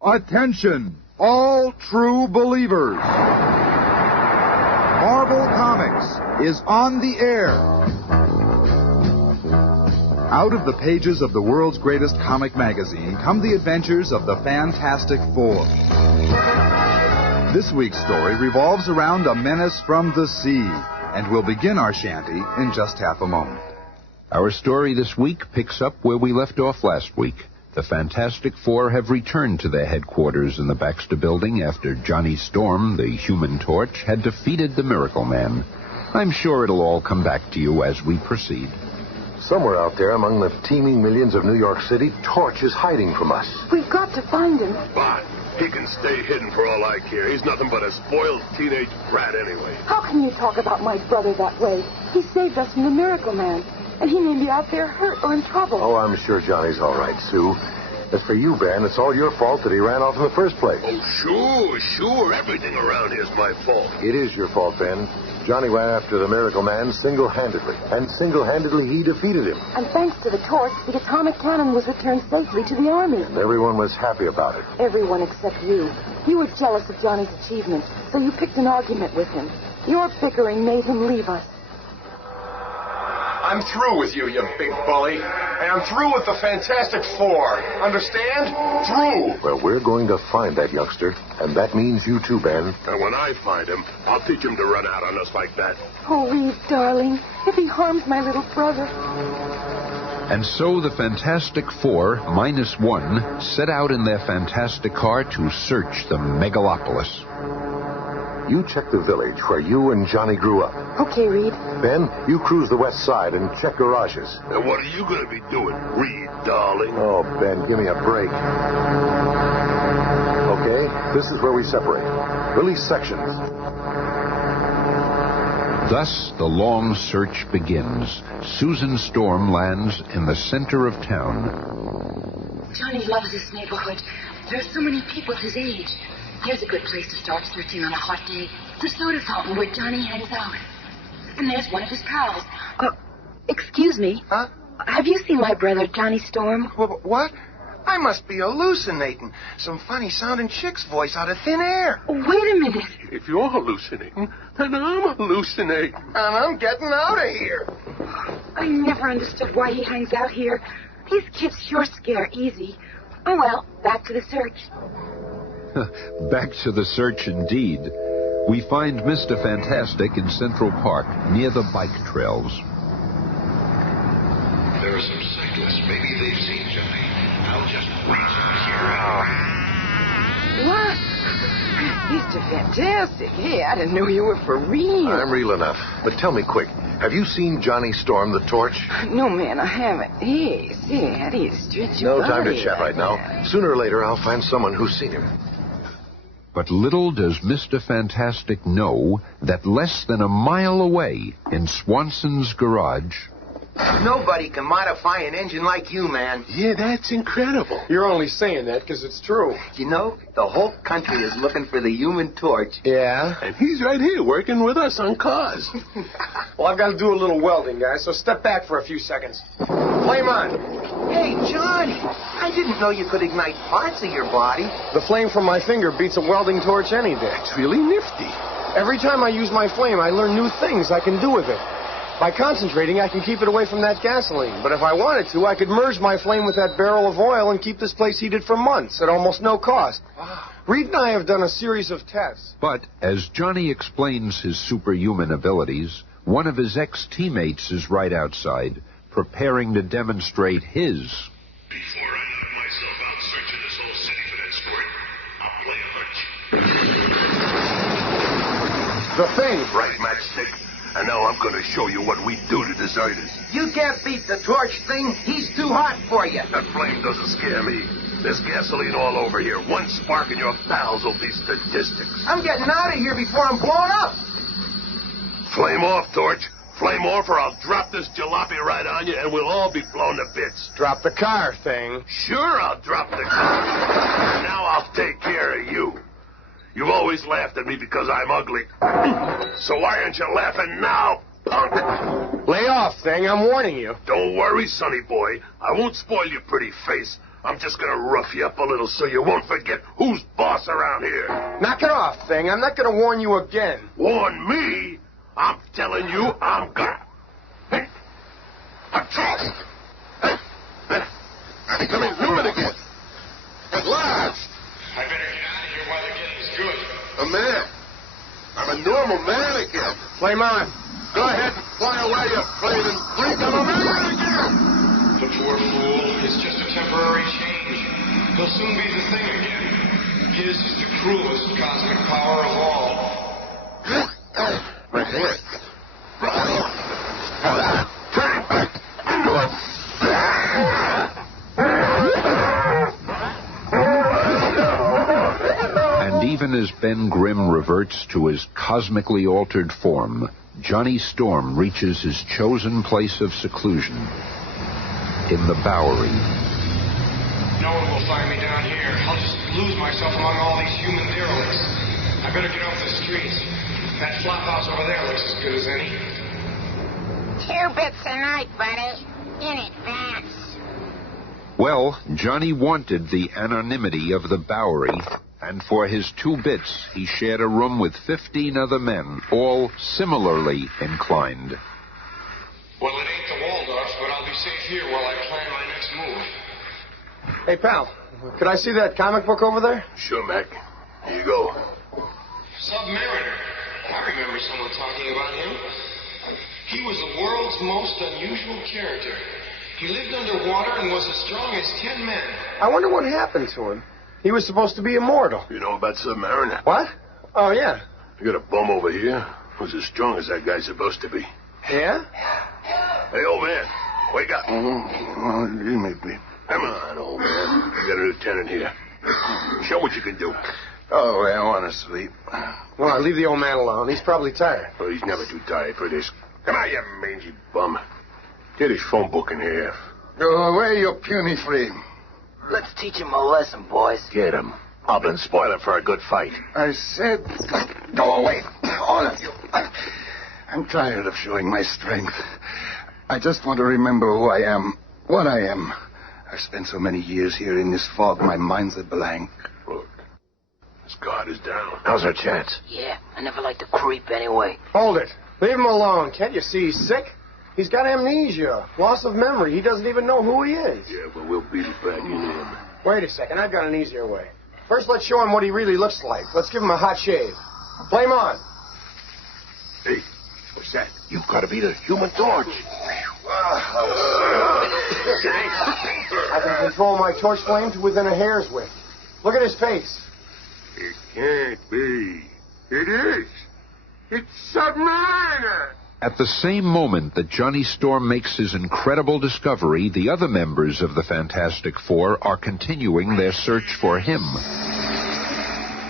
Attention, all true believers. Marvel Comics is on the air. Out of the pages of the world's greatest comic magazine come the adventures of the Fantastic Four. This week's story revolves around a menace from the sea, and we'll begin our shanty in just half a moment. Our story this week picks up where we left off last week. The Fantastic Four have returned to their headquarters in the Baxter Building after Johnny Storm, the Human Torch, had defeated the Miracle Man. I'm sure it'll all come back to you as we proceed. Somewhere out there among the teeming millions of New York City, Torch is hiding from us. We've got to find him. But he can stay hidden for all I care. He's nothing but a spoiled teenage brat anyway. How can you talk about my brother that way? He saved us from the Miracle Man, and he may be out there hurt or in trouble. Oh, I'm sure Johnny's all right, Sue. As for you, Ben, it's all your fault that he ran off in the first place. Oh, sure. Everything around here's my fault. It is your fault, Ben. Johnny ran after the Miracle Man single-handedly, and single-handedly he defeated him. And thanks to the torch, the atomic cannon was returned safely to the Army. And everyone was happy about it. Everyone except you. You were jealous of Johnny's achievement, so you picked an argument with him. Your bickering made him leave us. I'm through with you, you big bully. And I'm through with the Fantastic Four. Understand? Through. Well, we're going to find that youngster, and that means you too, Ben. And when I find him, I'll teach him to run out on us like that. Oh, Reeve, darling, if he harms my little brother. And so the Fantastic Four, minus one, set out in their fantastic car to search the megalopolis. You check the village where you and Johnny grew up. Okay, Reed. Ben, you cruise the west side and check garages. And what are you going to be doing, Reed, darling? Oh, Ben, give me a break. Okay, this is where we separate. Release sections. Thus, the long search begins. Susan Storm lands in the center of town. Johnny loves this neighborhood. There are so many people his age. Here's a good place to start searching on a hot day. The soda fountain where Johnny hangs out. And there's one of his pals. Excuse me. Huh? Have you seen my brother, Johnny Storm? What? I must be hallucinating. Some funny-sounding chick's voice out of thin air. Oh, wait a minute. If you're hallucinating, then I'm hallucinating. And I'm getting out of here. I never understood why he hangs out here. These kids sure scare easy. Oh, well, back to the search. Back to the search indeed. We find Mr. Fantastic in Central Park, near the bike trails. There are some cyclists. Maybe they've seen Johnny. I'll just race him here. What? Mr. Fantastic. Hey, I didn't know you were for real. I'm real enough. But tell me quick, have you seen Johnny Storm the Torch? No, man, I haven't. Hey, say, how do you stretch your No time to body chat right now. that? Sooner or later, I'll find someone who's seen him. But little does Mr. Fantastic know that less than a mile away, in Swanson's garage... Nobody can modify an engine like you, man. Yeah, that's incredible. You're only saying that because it's true. You know, the whole country is looking for the Human Torch. Yeah? And he's right here working with us on cars. Well, I've got to do a little welding, guys, so step back for a few seconds. Flame on. Hey, Johnny, I didn't know you could ignite parts of your body. The flame from my finger beats a welding torch any day. It's really nifty. Every time I use my flame, I learn new things I can do with it. By concentrating, I can keep it away from that gasoline. But if I wanted to, I could merge my flame with that barrel of oil and keep this place heated for months at almost no cost. Wow. Reed and I have done a series of tests. But as Johnny explains his superhuman abilities, one of his ex-teammates is right outside, preparing to demonstrate his. Before I knock myself out searching this whole city for that story, I'll play a hunch. The thing, right, matchstick. And now I'm going to show you what we do to deserters. You can't beat the torch thing. He's too hot for you. That flame doesn't scare me. There's gasoline all over here. One spark and your pals will be statistics. I'm getting out of here before I'm blown up. Flame off, Torch. Flame off or I'll drop this jalopy right on you and we'll all be blown to bits. Drop the car thing. Sure, I'll drop the car. Now I'll take care of you. You've always laughed at me because I'm ugly. So why aren't you laughing now, punk? Lay off, thing. I'm warning you. Don't worry, sonny boy. I won't spoil your pretty face. I'm just gonna rough you up a little so you won't forget who's boss around here. Knock it off, Thing. I'm not gonna warn you again. Warn me? I'm telling you, I'm gonna. I'm tossed. Come in, human again. At last. I better get out of here while the getting's good. A man. I'm a normal man again. Flame on. Go ahead and fly away, you flaming freak. I'm a man again. The poor fool is just a temporary change. He'll soon be the thing again. His is the cruelest cosmic power of all. My head. Turn it back. Into it. And even as Ben Grimm reverts to his cosmically altered form, Johnny Storm reaches his chosen place of seclusion in the Bowery. No one will find me down here. I'll just lose myself among all these human derelicts. I better get off the streets. That flop house over there looks as good as any. 2 bits a night, buddy. In advance. Well, Johnny wanted the anonymity of the Bowery, and for his 2 bits, he shared a room with 15 other men, all similarly inclined. Well, it ain't the Waldorf, but I'll be safe here while I plan my next move. Hey, pal. Could I see that comic book over there? Sure, Mac. Here you go. Submariner. I remember someone talking about him. He was the world's most unusual character. He lived underwater and was as strong as 10 men. I wonder what happened to him. He was supposed to be immortal. You know about Submariner? What? Oh, yeah. You got a bum over here who's as strong as that guy's supposed to be. Yeah? Hey, old man, wake up. Well, you may be. Come on, old man. You got a lieutenant here. Show what you can do. Oh, I want to sleep. Well, leave the old man alone. He's probably tired. Well, he's never too tired for this. Come on, you mangy bum. Get his phone book in here. Go away, you puny flame. Let's teach him a lesson, boys. Get him. I've been spoiling for a good fight. I said, go away, all of you. I'm tired of showing my strength. I just want to remember who I am, what I am. I've spent so many years here in this fog, my mind's a blank. Look, this guard is down. How's our chance? Yeah, I never like to creep anyway. Hold it. Leave him alone. Can't you see he's sick? He's got amnesia, loss of memory. He doesn't even know who he is. Yeah, but we'll beat it back in him. Wait a second. I've got an easier way. First, let's show him what he really looks like. Let's give him a hot shave. Flame on. Hey, what's that? You've got to be the Human Torch. I can control my torch flame to within a hair's width. Look at his face. It can't be. It is. It's Submariner. At the same moment that Johnny Storm makes his incredible discovery, the other members of the Fantastic Four are continuing their search for him.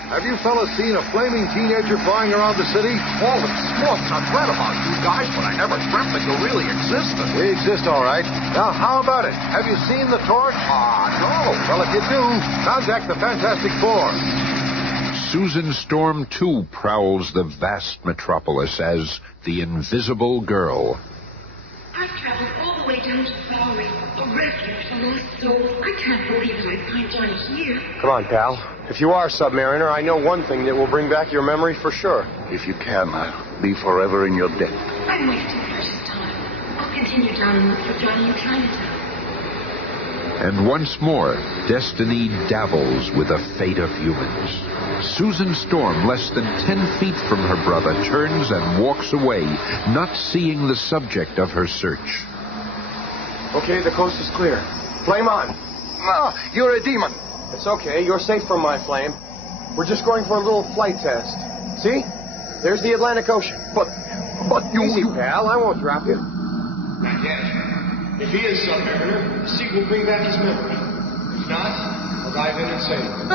Have you fellas seen a flaming teenager flying around the city? Holy smokes, I've read about you guys, but I never dreamt that you really existed. We exist, all right. Now, how about it? Have you seen the torch? No. Well, if you do, contact the Fantastic Four. Susan Storm, too, prowls the vast metropolis as the Invisible Girl. I've traveled all the way down to the Bowery, a refuge for lost souls. I can't believe that I'd find Johnny here. Come on, pal. If you are Submariner, I know one thing that will bring back your memory for sure. If you can, I'll be forever in your debt. I'm wasting precious time. I'll continue down and look for Johnny in Chinatown. And once more, destiny dabbles with the fate of humans. Susan Storm, less than 10 feet from her brother, turns and walks away, not seeing the subject of her search. Okay, the coast is clear. Flame on. No, you're a demon. It's okay. You're safe from my flame. We're just going for a little flight test. See? There's the Atlantic Ocean. But you... Easy, pal. I won't drop you. Not yet. If he is Submariner, the sea will bring back his memory. If not, I'll dive in and save him.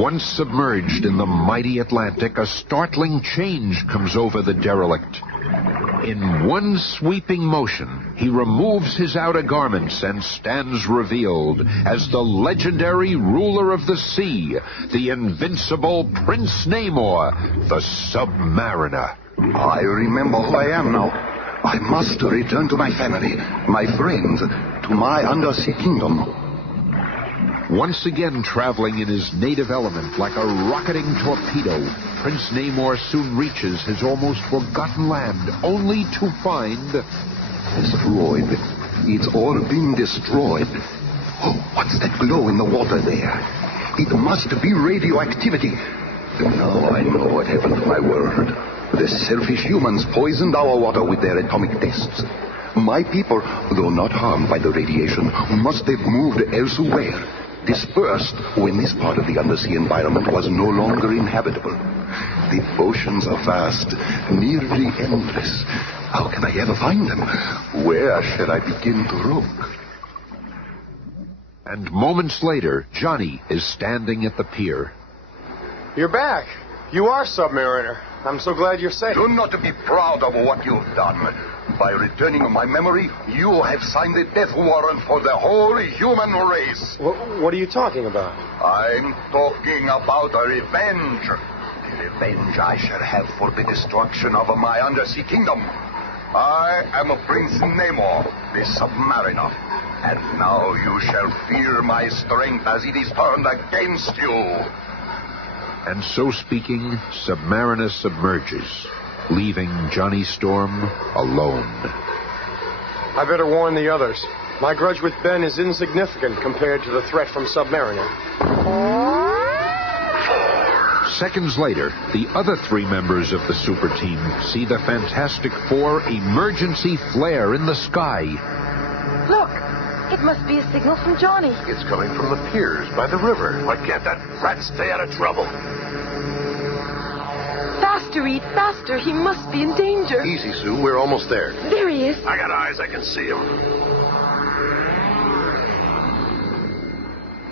Once submerged in the mighty Atlantic, a startling change comes over the derelict. In one sweeping motion, he removes his outer garments and stands revealed as the legendary ruler of the sea, the invincible Prince Namor, the Submariner. I remember who I am now. I must return to my family, my friends, to my undersea kingdom. Once again traveling in his native element like a rocketing torpedo, Prince Namor soon reaches his almost forgotten land, only to find... Destroyed. It's all been destroyed. Oh, what's that glow in the water there? It must be radioactivity. Now I know what happened to my world. The selfish humans poisoned our water with their atomic tests. My people, though not harmed by the radiation, must have moved elsewhere, dispersed when this part of the undersea environment was no longer inhabitable. The oceans are vast, nearly endless. How can I ever find them? Where shall I begin to look? And moments later, Johnny is standing at the pier. You're back. You are Submariner. I'm so glad you're safe. Do not be proud of what you've done. By returning my memory, you have signed a death warrant for the whole human race. What are you talking about? I'm talking about a revenge. The revenge I shall have for the destruction of my undersea kingdom. I am Prince Namor, the Submariner. And now you shall fear my strength as it is turned against you. And so speaking, Submariner submerges, leaving Johnny Storm alone. I better warn the others. My grudge with Ben is insignificant compared to the threat from Submariner. Seconds later, the other three members of the super team see the Fantastic Four emergency flare in the sky. Look, it must be a signal from Johnny. It's coming from the piers by the river. Why can't that rat stay out of trouble? Faster, Reed, faster. He must be in danger. Easy, Sue. We're almost there. There he is. I got eyes. I can see him.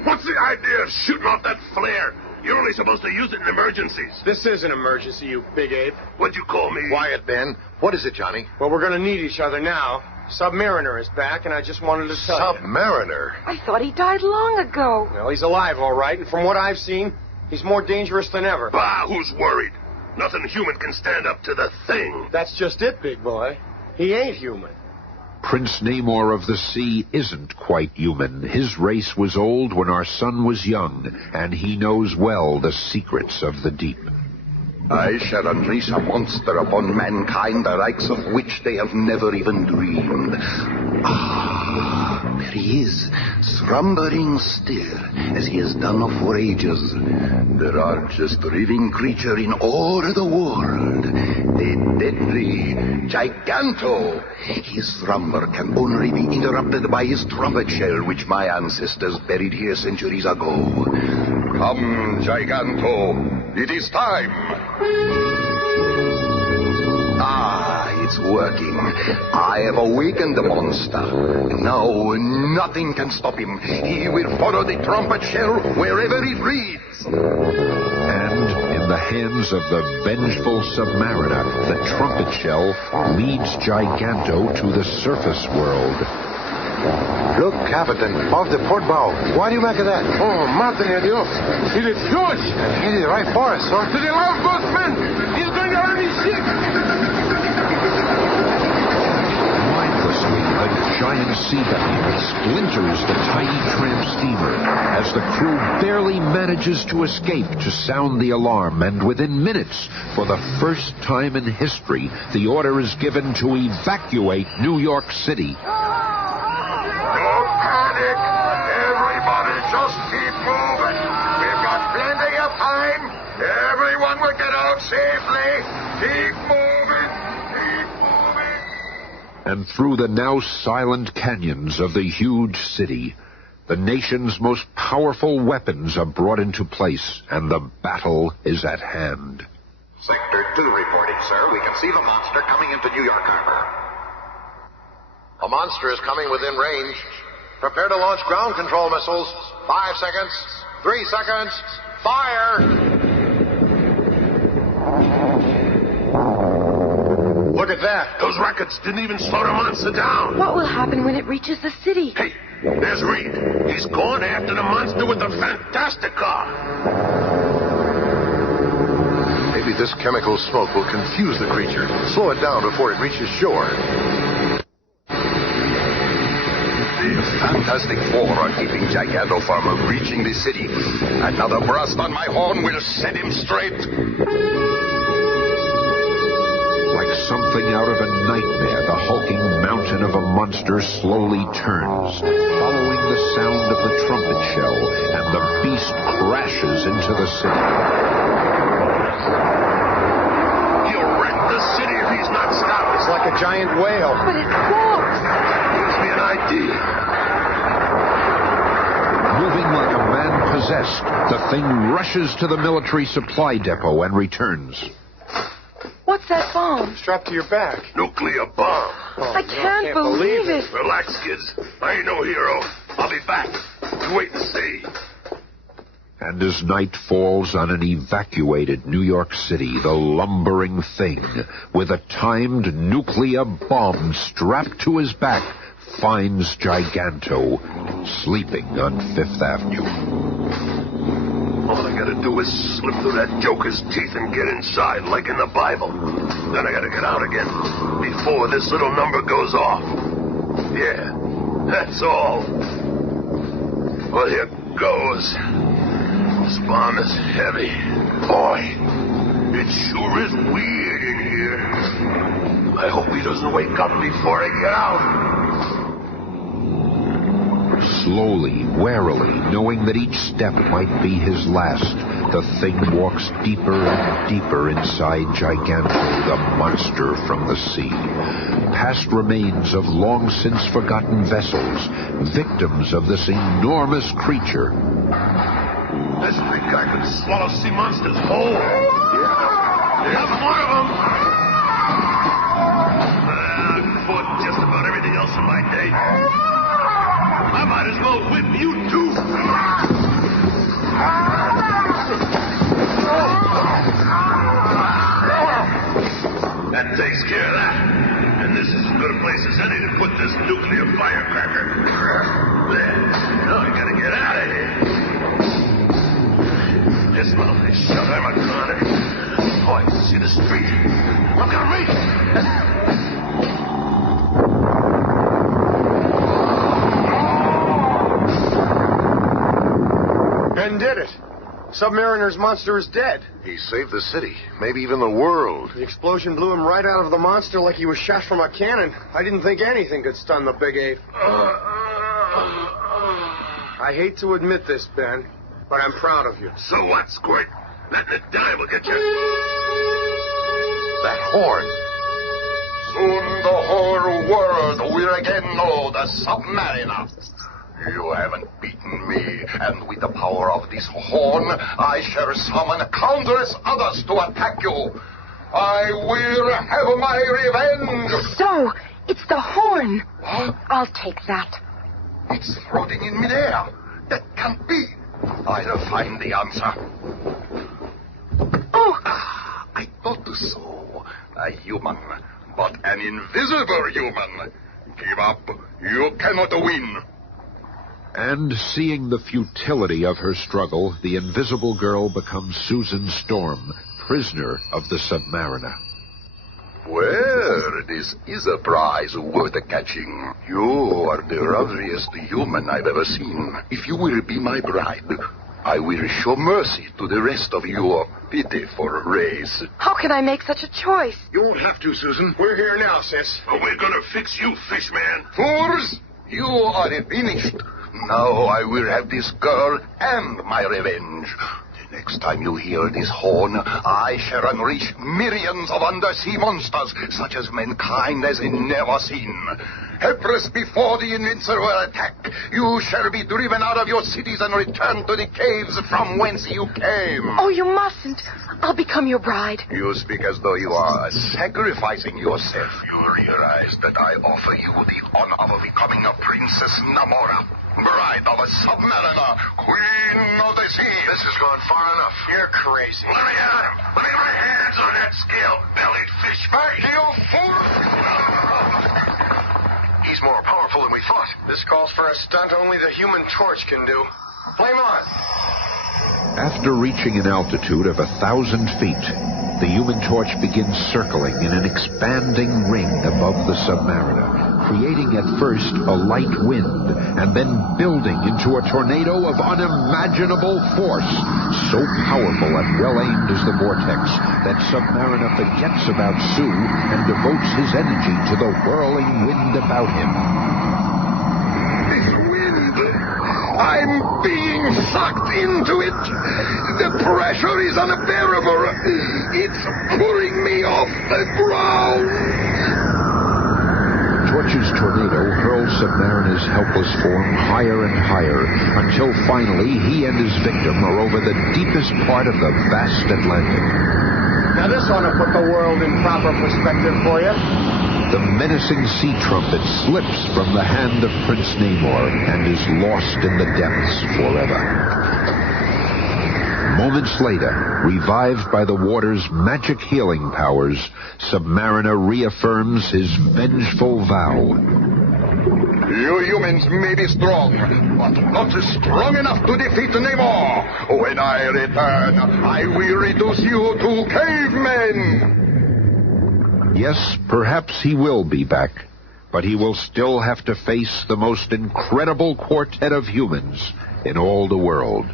What's the idea of shooting off that flare? You're only supposed to use it in emergencies. This is an emergency, you big ape. What'd you call me? Quiet, Ben. What is it, Johnny? Well, we're going to need each other now. Submariner is back, and I just wanted to tell you. Submariner? I thought he died long ago. Well, he's alive, all right, and from what I've seen, he's more dangerous than ever. Bah, who's worried? Nothing human can stand up to the thing. That's just it, big boy. He ain't human. Prince Namor of the Sea isn't quite human. His race was old when our sun was young, and he knows well the secrets of the deep. I shall unleash a monster upon mankind, the likes of which they have never even dreamed. Ah, there he is, slumbering still, as he has done for ages. The largest living creature in all the world, the deadly Giganto. His slumber can only be interrupted by his trumpet shell, which my ancestors buried here centuries ago. Come, Giganto, it is time. Ah, it's working. I have awakened the monster. Now nothing can stop him. He will follow the trumpet shell wherever it leads. And in the hands of the vengeful Submariner, the trumpet shell leads Giganto to the surface world. Look, Captain, off the port bow. What do you make of that? Oh, madre de Dios. It is huge. He's right for us, sir. To the lifeboat, men. He's going to hurt his ship. Mindlessly, the giant sea behemoth splinters the tiny tramp steamer as the crew barely manages to escape to sound the alarm, and within minutes, for the first time in history, the order is given to evacuate New York City. Don't panic. Everybody just keep moving. We've got plenty of time. Everyone will get out safely. Keep moving. Keep moving. And through the now silent canyons of the huge city, the nation's most powerful weapons are brought into place, and the battle is at hand. Sector 2 reporting, sir. We can see the monster coming into New York Harbor. A monster is coming within range. Prepare to launch ground control missiles. 5 seconds. 3 seconds. Fire! Look at that. Those rockets didn't even slow the monster down. What will happen when it reaches the city? Hey, there's Reed. He's going after the monster with the Fantastic Car. Maybe This chemical smoke will confuse the creature, slow it down before it reaches shore. The Fantastic Four are keeping Giganto from reaching the city. Another blast on my horn will set him straight. Like something out of a nightmare, the hulking mountain of a monster slowly turns, following the sound of the trumpet shell, and the beast crashes into the city. He'll wreck the city if he's not stopped. It's like a giant whale. But it walks. Gives me an idea. Moving like a man possessed, the thing rushes to the military supply depot and returns. What's that bomb? Strapped to your back. Nuclear bomb. I can't believe it. Relax, kids. I ain't no hero. I'll be back. You wait and see. And as night falls on an evacuated New York City, the lumbering thing, with a timed nuclear bomb strapped to his back, finds Giganto sleeping on Fifth Avenue. All I gotta do is slip through that joker's teeth and get inside, like in the Bible. Then I gotta get out again before this little number goes off. Yeah, that's all. Well, here goes. This bomb is heavy. Boy, it sure is weird in here. I hope he doesn't wake up before I get out. Slowly, warily, knowing that each step might be his last, the thing walks deeper and deeper inside Giganto, the monster from the sea. Past remains of long since forgotten vessels, victims of this enormous creature. This big guy could swallow sea monsters whole. Yeah, I'm one of them. I've fought just about everything else in my day. I might as well whip you, too. That takes care of that. And this is as good a place as any to put this nuclear firecracker. There. Now I gotta get out of here. This mouth is shut. I'm a goner. Oh, I can see the street. Look at me. Did it. Submariner's monster is dead. He saved the city, maybe even the world. The explosion blew him right out of the monster like he was shot from a cannon. I didn't think anything could stun the big ape. I hate to admit this, Ben, but I'm proud of you. So what, Squirt? Letting it die will get you. That horn. Soon the whole world will again know the Submariner. You haven't beaten me, and with the power of this horn, I shall summon countless others to attack you. I will have my revenge. So, it's the horn. What? I'll take that. It's floating in midair. That can't be. I'll find the answer. Oh! I thought so. A human, but an invisible human. Give up. You cannot win. And seeing the futility of her struggle, the invisible girl becomes Susan Storm, prisoner of the Submariner. Well, this is a prize worth catching. You are the loveliest human I've ever seen. If you will be my bride, I will show mercy to the rest of your pitiful race. How can I make such a choice? You won't have to, Susan. We're here now, sis. But we're gonna fix you, Fishman. Fools! You are finished. Now I will have this girl and my revenge. The next time you hear this horn, I shall unleash millions of undersea monsters, such as mankind has never seen. Helpless before the invincible attack, you shall be driven out of your cities and returned to the caves from whence you came. Oh, you mustn't. I'll become your bride. You speak as though you are sacrificing yourself. You realize that I offer you the honor of becoming a Princess Namora, bride of a submariner, queen of the sea. This has gone far enough. You're crazy. Lay my hands on that scale-bellied fish. You fool! He's more powerful than we thought. This calls for a stunt only the Human Torch can do. Flame on! After reaching an altitude of 1,000 feet, the Human Torch begins circling in an expanding ring above the submariner, creating at first a light wind and then building into a tornado of unimaginable force. So powerful and well-aimed is the vortex that Submariner forgets about Sue and devotes his energy to the whirling wind about him. I'm being sucked into it. The pressure is unbearable. It's pulling me off the ground. Torch's tornado hurls Submariner's helpless form higher and higher until finally he and his victim are over the deepest part of the vast Atlantic. Now this ought to put the world in proper perspective for you. The menacing sea trumpet slips from the hand of Prince Namor and is lost in the depths forever. Moments later, revived by the water's magic healing powers, Submariner reaffirms his vengeful vow. You humans may be strong, but not strong enough to defeat Namor. When I return, I will reduce you to cavemen. Yes, perhaps he will be back, but he will still have to face the most incredible quartet of humans in all the world.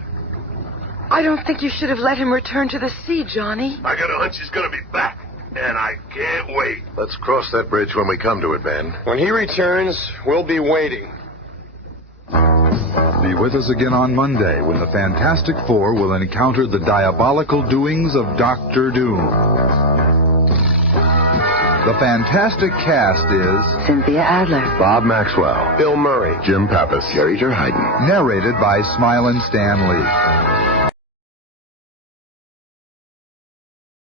I don't think you should have let him return to the sea, Johnny. I got a hunch he's going to be back, and I can't wait. Let's cross that bridge when we come to it, Ben. When he returns, we'll be waiting. Be with us again on Monday when the Fantastic Four will encounter the diabolical doings of Dr. Doom. The fantastic cast is Cynthia Adler, Bob Maxwell, Bill Murray, Jim Pappas, Jerry Hayden. narrated by Smilin' Stan Lee.